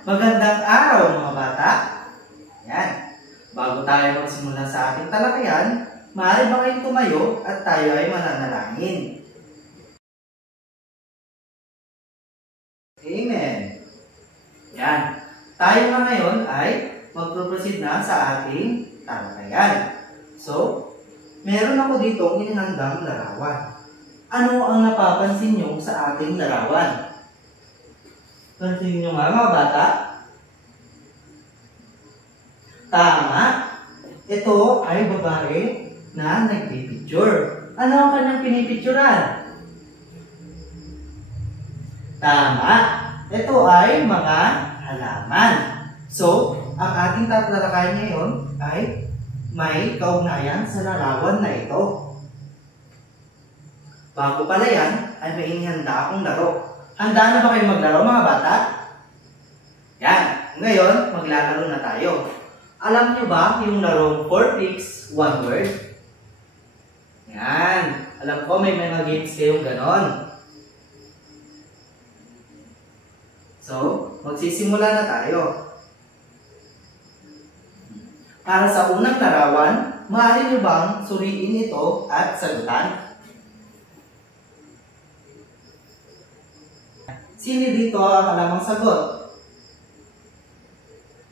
Magandang araw mga bata. Yan. Bago tayo magsimula sa ating talakayan, maaari ba kayong tumayo at tayo ay mananalangin? Amen. Yan. Tayo na ngayon ay magproproceed na sa ating talakayan. So, meron ako dito inihandang larawan. Ano ang napapansin nyo sa ating larawan? Pansin nyo nga mga bata? Tama. Ito ay babae na nagpipicture. Ano ang kanyang pinipicturean? Tama. Ito ay mga halaman. So, ang ating tatalakayan ngayon ay may kaugnayan sa larawan na ito. Bago pala yan, ay may inihanda akong laro. Handa na ba kayo maglaro mga bata? Yan. Ngayon, maglalaro na tayo. Alam nyo ba yung larong 4 picks, 1 word? Yan. Alam ko may mga games kayong ganon. So, magsisimula na tayo. Para sa unang larawan, maaari nyo bang suriin ito at sagutan? Sino dito ang alamang sagot?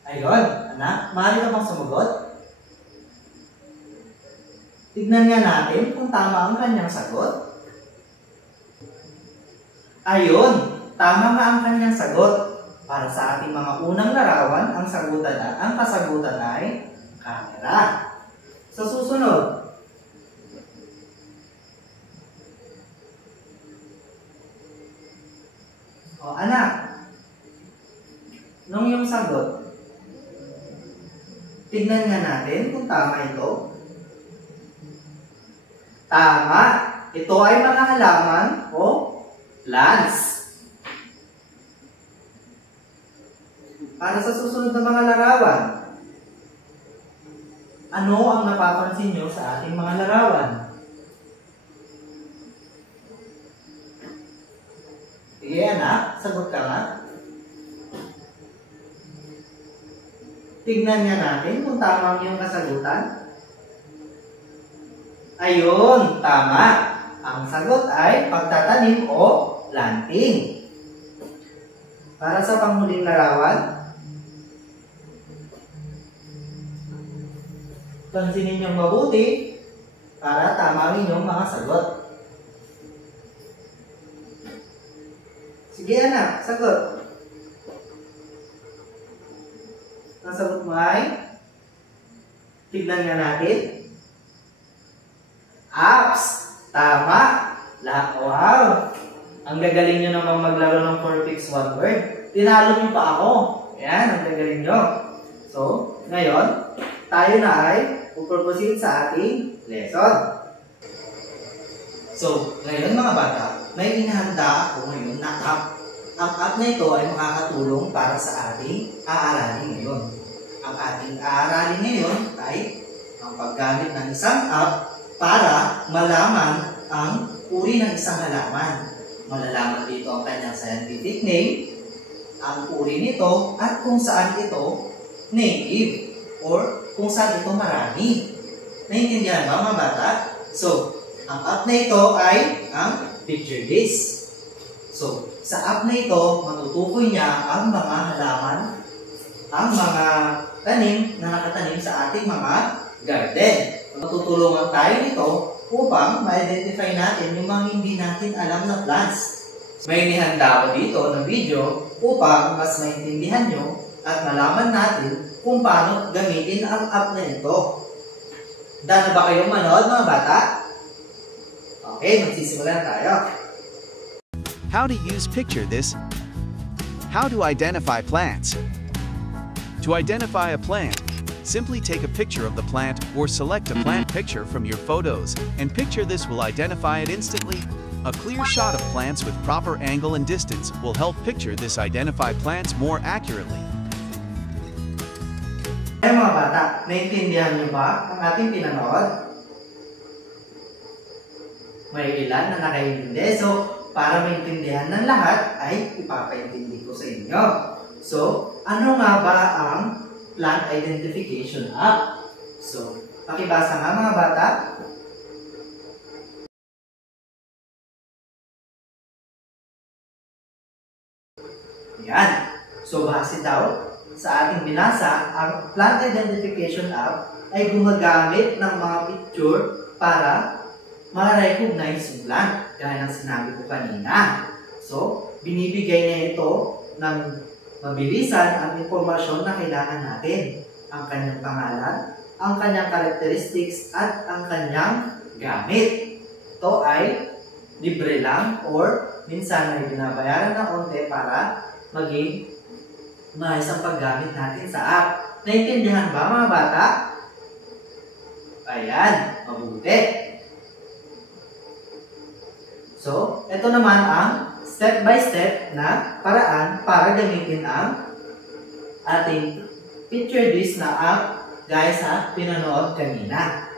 Ayun, anak, maaari ka bang sumagot? Tignan nga natin kung tama ang kanyang sagot. Ayun, tama nga ang kanyang sagot. Para sa ating mga unang larawan, ang kasagutan ay camera. Sa susunod, o anak, nung yung sagot, tignan nga natin kung tama ito. Tama. Ito ay mga halaman o plants. Para sa susunod na mga larawan, ano ang napapansin nyo sa ating mga larawan? Sige anak, sagot ka nga. Tignan nga natin kung tama ang iyong kasagutan. Ayun, tama. Ang sagot ay pagtatanim o planting. Para sa panghuling larawan, pansinin niyong mabuti para tama ang inyong mga sagot. Sige anak, sagot. Ang sagot mo ay, tignan nga natin. Apps. Tama. Wow. Ang gagaling nyo naman maglaro ng 4 picks 1 word. Tinalo nyo pa ako. Yan, ang gagaling nyo. So, ngayon, tayo na ay puproceed sa ating lesson. So, ngayon mga bata, may inahanda ako ngayon na app. Ang app na ito ay makakatulong para sa ating aaralin ngayon. Ang ating aaralin ngayon ay ang paggamit ng isang app para malaman ang uri ng isang halaman. Malalaman dito ang kanyang scientific name, ang uri nito, at kung saan ito native or kung saan ito marami. Naintindihan ba mga bata? So, ang app na ito ay ang Picture This. So, sa app na ito, matutukoy niya ang mga halaman, ang mga tanim na nakatanim sa ating mga garden. Matutulungan tayo nito upang ma-identify natin yung mga hindi natin alam na plants. May inihanda ako dito na video upang mas maintindihan nyo at malaman natin kung paano gamitin ang app na ito. Handa na ba kayong manood mga bata? Okay, magsisimula tayo. How to use Picture This. How to identify plants. To identify a plant, simply take a picture of the plant or select a plant picture from your photos, and Picture This will identify it instantly. A clear shot of plants with proper angle and distance will help Picture This identify plants more accurately. Mga bata, naintindihan niyo ba ang ating pinanood? May ilan na nakaintindi. So, para maintindihan ng lahat, ay ipapaintindi ko sa inyo. So, ano nga ba ang plant identification app? So, pakibasa nga mga bata. Yan. So, base daw sa ating binasa, ang plant identification app ay gumagamit ng mga picture para ma-recognize yung plant, gaya ng sinabi ko kanina. So, binibigay na ito ng mabilisan ang impormasyon na kailangan natin. Ang kanyang pangalan, ang kanyang characteristics, at ang kanyang gamit. Ito ay libre lang or minsan may binabayaran ng onte para maging maayos ang paggamit natin sa app. Naintindihan ba mga bata? Ayan, mabuti. So, ito naman ang step-by-step na paraan para gamitin ang ating picture this na app gaya sa pinanood kanina.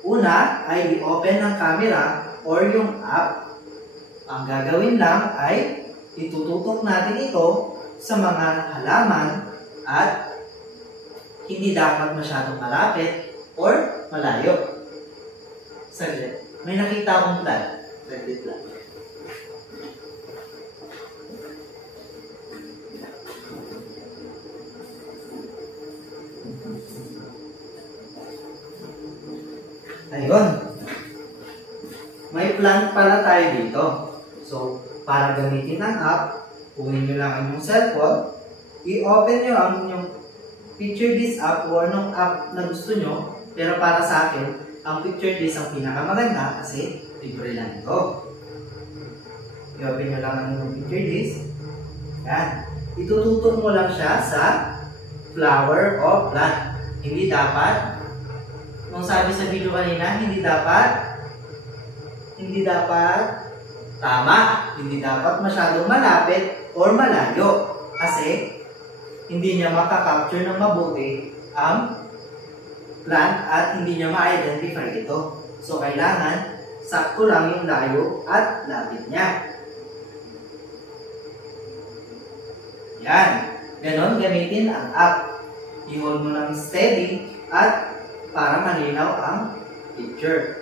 Una ay i-open ng camera or yung app. Ang gagawin lang ay itututok natin ito sa mga halaman at hindi dapat masyadong malapit or malayo. Saglit. May nakita akong plant. Saglit lang. Ayun. May plant pala tayo dito. So, para gamitin ang app, kunin nyo lang ang inyong cellphone, i-open nyo ang inyong picture this app o anong app na gusto nyo. Pero para sa akin, ang picture this ang pinakamaganda kasi libre lang ito. I-open nyo lang ang inyong picture this. Yan. Itututok mo lang siya sa flower o plant. Hindi dapat, nung sabi sa video kanina, hindi dapat tama. Hindi dapat masyadong malapit or malayo. Kasi, hindi niya makakapture ng mabuti ang plant at hindi niya ma-identify ito. So, kailangan sakto lang yung layo at lapit niya. Yan. Ganon gamitin ang app. I-hold mo ng steady at para malinaw ang picture.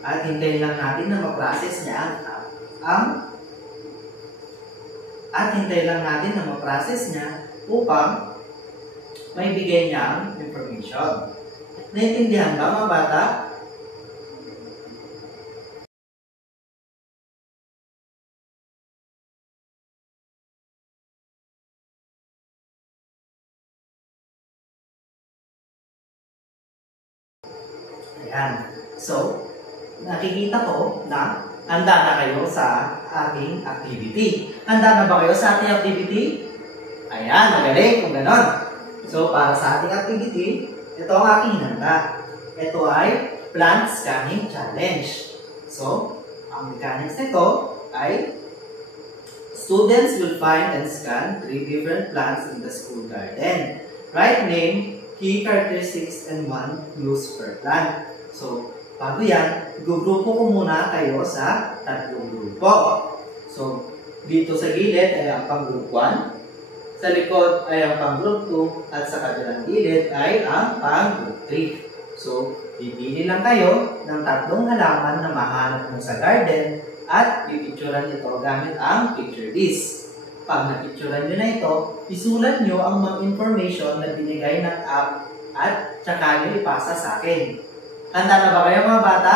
At hintayin lang natin na ma-process niya ang app. Hintayin lang natin na ma-process niya upang may bigay niya ang information. Naintindihan ba mga bata? Ayan. So, nakikita ko na handa na kayo sa ating activity. Handa na ba kayo sa ating activity? Ayan, magaling kung ganon. So, para sa ating activity, ito ang aking hinanda. Ito ay Plant Scanning Challenge. So, ang mechanics nito ay students will find and scan 3 different plants in the school garden. Write name, key characteristics, and 1 clues per plant. So, bago yan, igugrupo ko muna kayo sa 3 grupo. So, dito sa gilid ay ang pang group 1, sa likod ay ang pang group 2, at sa kabilang gilid ay ang pang group 3. So, pipili lang kayo ng 3 halaman na mahanap mo sa garden at pipicturan ito gamit ang picture this. Pag napicturan nyo na ito, isulat nyo ang mga information na binigay ng app at tsaka nyo ipasa sa akin. Handa na ba kayo mga bata?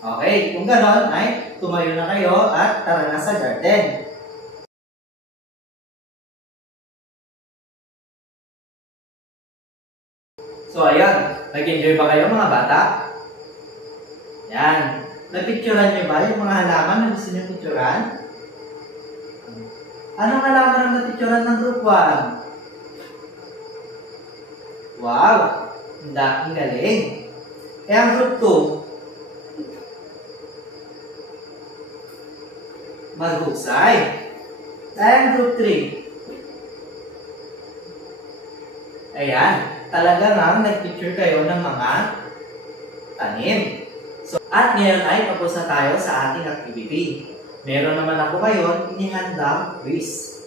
Okay, kung ganon ay tumayo na kayo at tara na sa garden. So ayun, nag-enjoy ba kayo mga bata? Yan. Napicturan nyo ba yung mga halaman na gusto nyo picturan? Anong halaman ang napicturan ng group 1? Wow! Ang galing! Eh ang group 2? Maghusay. Eh ang group 3? Ayan. Talaga nga, nag-picture kayo ng mga tanim. So, at ngayon ay tapos na tayo sa ating activity. Meron naman ako ngayon inihandang quiz.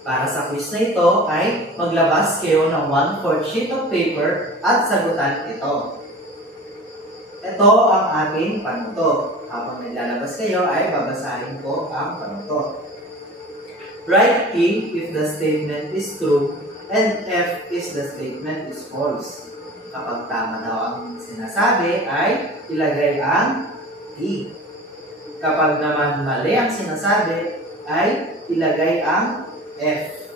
Para sa quiz na ito ay maglabas kayo ng 1/4 sheet of paper at sagutan ito. Ito ang ating panuto. Habang naglalabas kayo ay babasahin ko ang panuto. Write A if the statement is true and F if the statement is false. Kapag tama daw ang sinasabi ay ilagay ang D. Kapag naman mali ang sinasabi ay ilagay ang F.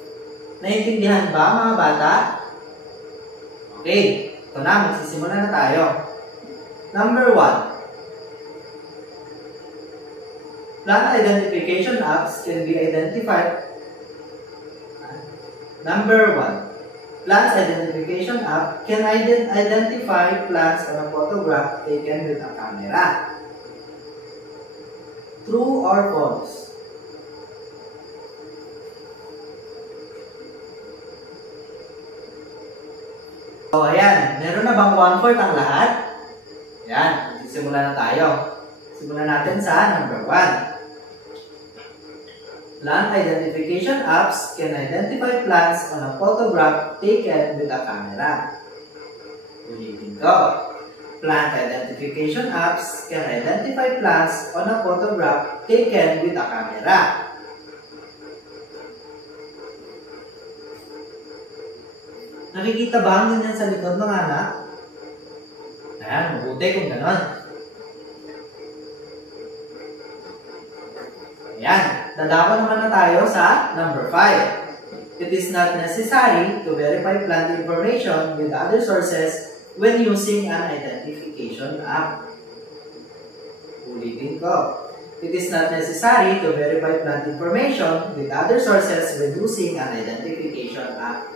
Naintindihan ba mga bata? Okay, ito na, magsisimula na tayo. Number 1. Plant identification apps can be identified. Number 1. Plants identification app can identify plants on a photograph taken with a camera. True or false? So, ayan. Meron na bang 1/4 ang lahat? Ayan. Simula na tayo. Simulan natin sa number 1. Plant identification apps can identify plants on a photograph taken with a camera. Ulitin ko. Plant identification apps can identify plants on a photograph taken with a camera. Nakikita ba ang ganyan sa likod ng anak? Ayan, mabuti kung ganon. Ayan, dadako naman na tayo sa number 5. It is not necessary to verify plant information with other sources when using an identification app. Ulitin ko. It is not necessary to verify plant information with other sources when using an identification app.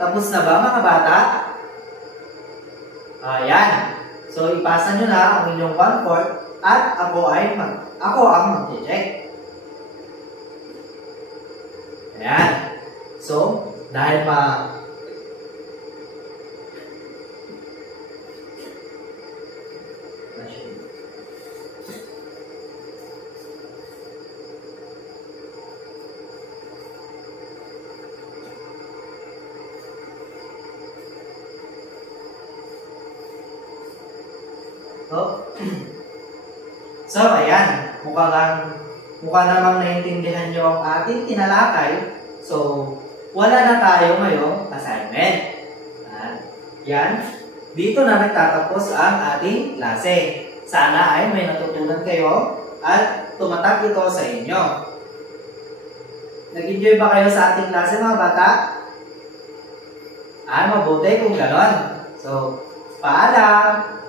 Tapos na ba mga bata? Ayan. So, ipasa nyo na ang inyong 1/4 at ako ang mag-check. Ayan. So, dahil So, ayan. Mukha namang naintindihan nyo ang ating tinalakay. So, wala na tayo ngayong assignment. Yan. Dito na nagtatapos ang ating klase. Sana ay may natutunan kayo at tumatak ito sa inyo. Nag-enjoy ba kayo sa ating klase mga bata? Mabuti kung ganon. So, paalam!